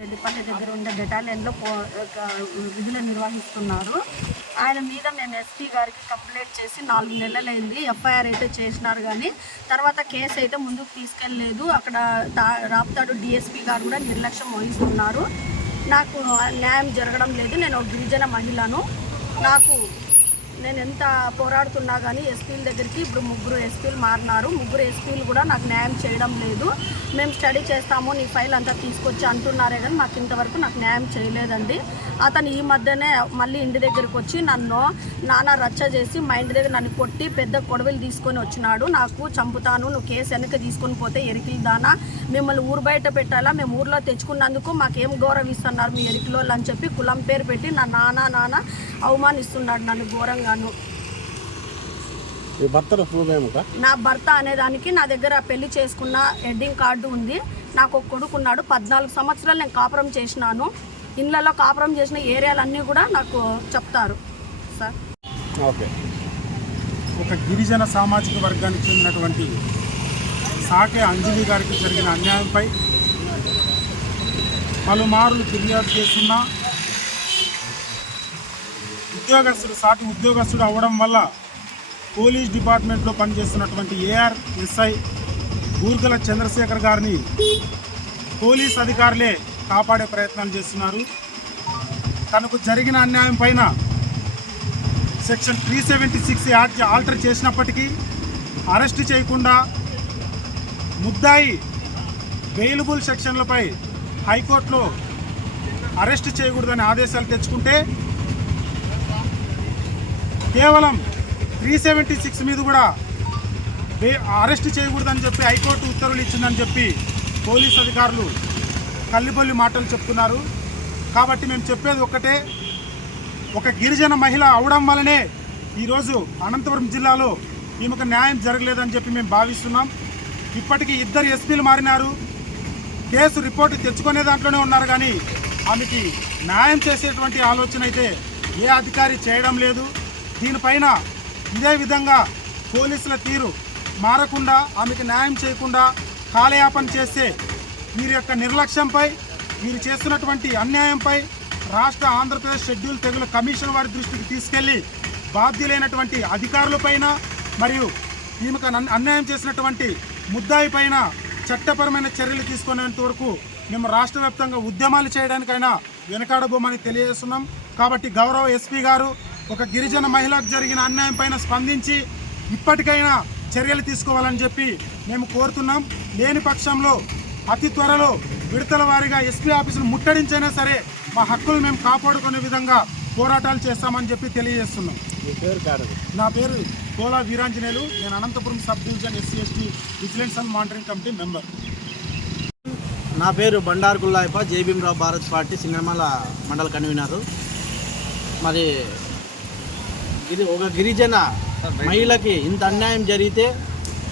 రెడ్డిపల్లి దగ్గర ఉండే బెటాలియన్లో విధులు నిర్వహిస్తున్నారు. ఆయన మీద మేము ఎస్పీ గారికి కంప్లైంట్ చేసి నాలుగు నెలలైంది. ఎఫ్ఐఆర్ అయితే చేసినారు కానీ తర్వాత కేసు అయితే ముందుకు తీసుకెళ్ళలేదు. అక్కడ రాప్తాడు డిఎస్పీ గారు కూడా నిర్లక్ష్యం వహిస్తున్నారు. నాకు న్యాయం జరగడం లేదు. నేను ఒక గిరిజన మహిళను. నాకు నేను ఎంత పోరాడుతున్నా కానీ ఎస్పీల దగ్గరికి ఇప్పుడు ముగ్గురు ఎస్పీలు మారినారు. ముగ్గురు ఎస్పీలు కూడా నాకు న్యాయం చేయడం లేదు. మేము స్టడీ చేస్తాము నీ ఫైల్ అంతా తీసుకొచ్చి అంటున్నారే కానీ మాకు ఇంతవరకు నాకు న్యాయం చేయలేదండి. అతను ఈ మధ్యనే మళ్ళీ ఇంటి దగ్గరికి వచ్చి నన్ను నానా రచ్చ చేసి మా ఇంటి దగ్గర నన్ను కొట్టి పెద్ద కొడవలు తీసుకొని వచ్చినాడు. నాకు చంపుతాను నువ్వు కేసు వెనక తీసుకొని పోతే ఎరికిలు దానా. మిమ్మల్ని ఊరు బయట పెట్టాలా? మేము ఊర్లో తెచ్చుకున్నందుకు మాకేం గౌరవిస్తున్నారు మీ ఎరికిలో అని చెప్పి కులం పేరు పెట్టి నా నాన్న నాన్న అవమానిస్తున్నాడు నన్ను ఘోరంగాను. నా భర్త అనేదానికి నా దగ్గర పెళ్ళి చేసుకున్న హెడ్డింగ్ కార్డు ఉంది. నాకు ఒక కొడుకున్నాడు పద్నాలుగు సంవత్సరాలు నేను కాపురం చేసినాను. ఇళ్ళలో కాపురం చేసిన ఏరియాలన్నీ కూడా నాకు చెప్తారు సార్. ఓకే. ఒక గిరిజన సామాజిక వర్గానికి చెందినటువంటి సాకే అంజలి గారికి జరిగిన అన్యాయంపై పలుమార్లు ఫిర్యాదు చేస్తున్న ఉద్యోగస్తుడు సాటి ఉద్యోగస్తుడు అవ్వడం వల్ల పోలీస్ డిపార్ట్మెంట్లో పనిచేస్తున్నటువంటి ఏఆర్ ఎస్ఐ బూర్గల చంద్రశేఖర్ గారిని పోలీస్ అధికారులే కాపాడే ప్రయత్నం చేస్తున్నారు. తనకు జరిగిన అన్యాయం పైన section three seventy six act alter చేసినప్పటికీ అరెస్ట్ చేయకుండా ముద్దాయి బెయిలబుల్ సెక్షన్లపై హైకోర్టులో అరెస్ట్ చేయకూడదని ఆదేశాలు తెచ్చుకుంటే కేవలం త్రీ సెవెంటీ సిక్స్ మీద కూడా అరెస్ట్ చేయకూడదని చెప్పి హైకోర్టు ఉత్తర్వులు ఇచ్చిందని చెప్పి పోలీస్ అధికారులు కల్లిపల్లి మాటలు చెప్తున్నారు. కాబట్టి మేము చెప్పేది ఒక్కటే. ఒక గిరిజన మహిళ అవడం వల్లనే ఈరోజు అనంతపురం జిల్లాలో ఈమెకు న్యాయం జరగలేదని చెప్పి మేము భావిస్తున్నాం. ఇప్పటికీ ఇద్దరు ఎస్పీలు మారినారు. కేసు రిపోర్ట్ తెచ్చుకునే దాంట్లోనే ఉన్నారు కానీ ఆమెకి న్యాయం చేసేటువంటి ఆలోచన అయితే ఏ అధికారి చేయడం లేదు. దీనిపైన ఇదే విధంగా పోలీసుల తీరు మారకుండా ఆమెకి న్యాయం చేయకుండా కాలయాపన చేస్తే వీరి యొక్క నిర్లక్ష్యంపై వీరు చేస్తున్నటువంటి అన్యాయంపై రాష్ట్ర ఆంధ్రప్రదేశ్ షెడ్యూల్ తెగుల కమిషన్ వారి దృష్టికి తీసుకెళ్ళి బాధ్యులైనటువంటి అధికారులపైన మరియు ఈమెకు అన్యాయం చేసినటువంటి ముద్దాయి పైన చట్టపరమైన చర్యలు తీసుకునేంత వరకు మేము రాష్ట్ర వ్యాప్తంగా ఉద్యమాలు చేయడానికైనా వెనకాడబోమని తెలియజేస్తున్నాం. కాబట్టి గౌరవ ఎస్పీ గారు ఒక గిరిజన మహిళకు జరిగిన అన్యాయం పైన స్పందించి ఇప్పటికైనా చర్యలు తీసుకోవాలని చెప్పి మేము కోరుతున్నాం. లేని పక్షంలో అతి త్వరలో విడతల వారీగా ఎస్పీ ఆఫీసును ముట్టడించైనా సరే మా హక్కులు మేము కాపాడుకునే విధంగా పోరాటాలు చేస్తామని చెప్పి తెలియజేస్తున్నాం. నా పేరు కోలా వీరాంజనేయులు. నేను Anantapuram sub division SC ST vigilance and monitoring committee member. నా పేరు బండారు గుల్లాయప జేబీఎంరావు భారత్ పార్టీ సింగనమల మండల కన్వీనరు. మరి ఇది ఒక గిరిజన మహిళకి ఇంత అన్యాయం జరిగితే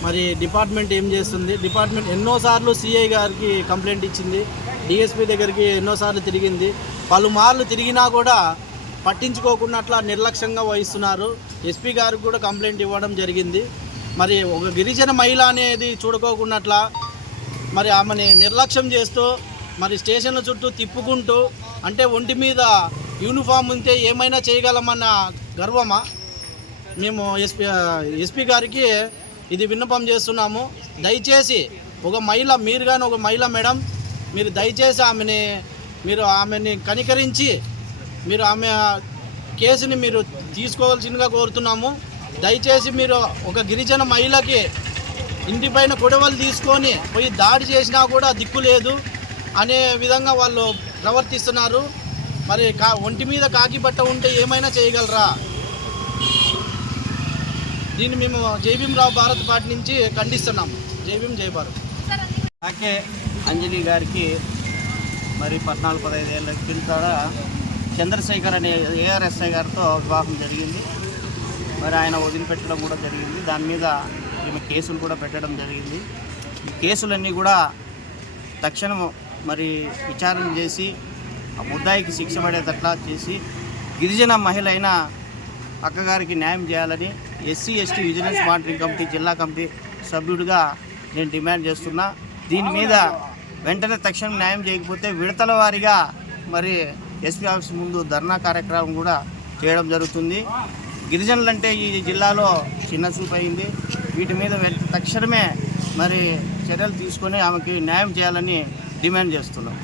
మరి డిపార్ట్మెంట్ ఏం చేస్తుంది? డిపార్ట్మెంట్ ఎన్నోసార్లు సిఐ గారికి కంప్లైంట్ ఇచ్చింది. డిఎస్పీ దగ్గరికి ఎన్నోసార్లు తిరిగింది. పలుమార్లు తిరిగినా కూడా పట్టించుకోకుండా అట్లా నిర్లక్ష్యంగా వహిస్తున్నారు. ఎస్పీ గారికి కూడా కంప్లైంట్ ఇవ్వడం జరిగింది. మరి ఒక గిరిజన మహిళ అనేది చూడుకోకున్నట్లా మరి ఆమెని నిర్లక్ష్యం చేస్తూ మరి స్టేషన్ల చుట్టూ తిప్పుకుంటూ అంటే ఒంటి మీద యూనిఫామ్ ఉంటే ఏమైనా చేయగలమన్న గర్వమా? మేము ఎస్పీ ఎస్పీ గారికి ఇది విన్నపం చేస్తున్నాము. దయచేసి ఒక మహిళ మీరు కానీ ఒక మహిళ మేడం మీరు దయచేసి ఆమెని మీరు ఆమెని కనికరించి మీరు ఆమె కేసుని మీరు తీసుకోవాల్సిందిగా కోరుతున్నాము. దయచేసి మీరు ఒక గిరిజన మహిళకి ఇంటిపైన కొడవలు తీసుకొని పోయి దాడి చేసినా కూడా దిక్కు లేదు అనే విధంగా వాళ్ళు ప్రవర్తిస్తున్నారు. మరి కా ఒంటి మీద కాకి బట్ట ఉంటే ఏమైనా చేయగలరా? దీన్ని మేము జైభీంరావు భారత్ పార్టీ నుంచి ఖండిస్తున్నాము. జైభీం జై భారత్. నాకే అంజలి గారికి మరి పద్నాలుగు పదహైదు ఏళ్ళ కింద చంద్రశేఖర్ అనే ఏఆర్ఎస్ఐ గారితో వివాహం జరిగింది. మరి ఆయన వదిలిపెట్టడం కూడా జరిగింది. దాని మీద ఈమె కేసులు కూడా పెట్టడం జరిగింది. ఈ కేసులన్నీ కూడా తక్షణం మరి విచారణ చేసి ఆ ముద్దాయికి శిక్ష పడేటట్లా చేసి గిరిజన మహిళ అయిన అక్కగారికి న్యాయం చేయాలని SC ST vigilance monitoring committee జిల్లా కమిటీ సభ్యుడిగా నేను డిమాండ్ చేస్తున్నా. దీని మీద వెంటనే తక్షణం న్యాయం చేయకపోతే విడతల వారీగా మరి ఎస్పీ ఆఫీస్ ముందు ధర్నా కార్యక్రమం కూడా చేయడం జరుగుతుంది. గిరిజనులంటే ఈ జిల్లాలో చిన్న చూపు అయింది. వీటి మీద తక్షణమే మరి చర్యలు తీసుకొని ఆమెకి న్యాయం చేయాలని డిమాండ్ చేస్తున్నాం.